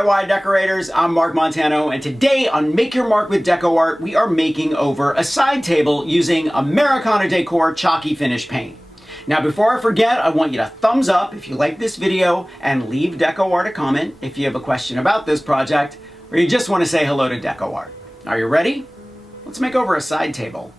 DIY decorators, I'm Mark Montano, and today on Make Your Mark with DecoArt, we are making over a side table using Americana Decor chalky finish paint. Now before I forget, I want you to thumbs up if you like this video and leave DecoArt a comment if you have a question about this project or you just want to say hello to DecoArt. Are you ready? Let's make over a side table.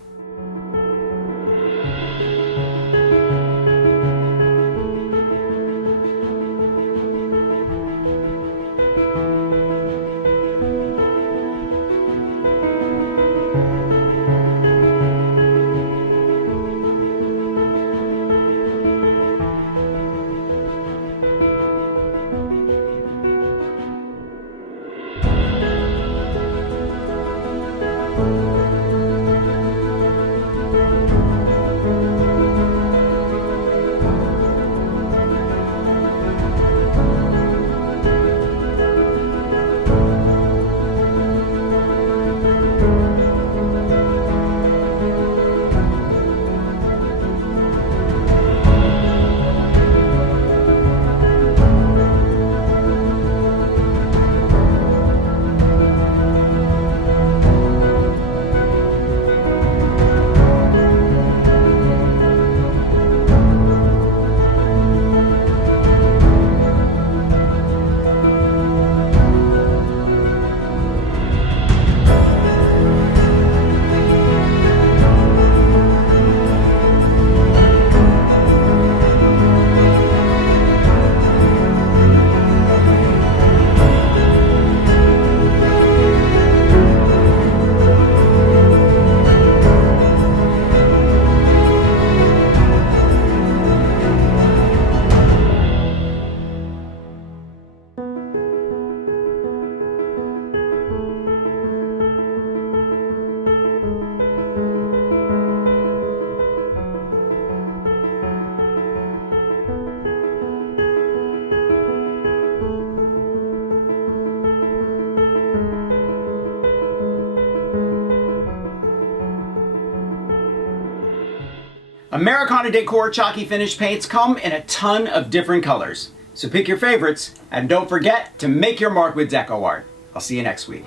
Americana Decor chalky finish paints come in a ton of different colors. So pick your favorites and don't forget to make your mark with DecoArt. I'll see you next week.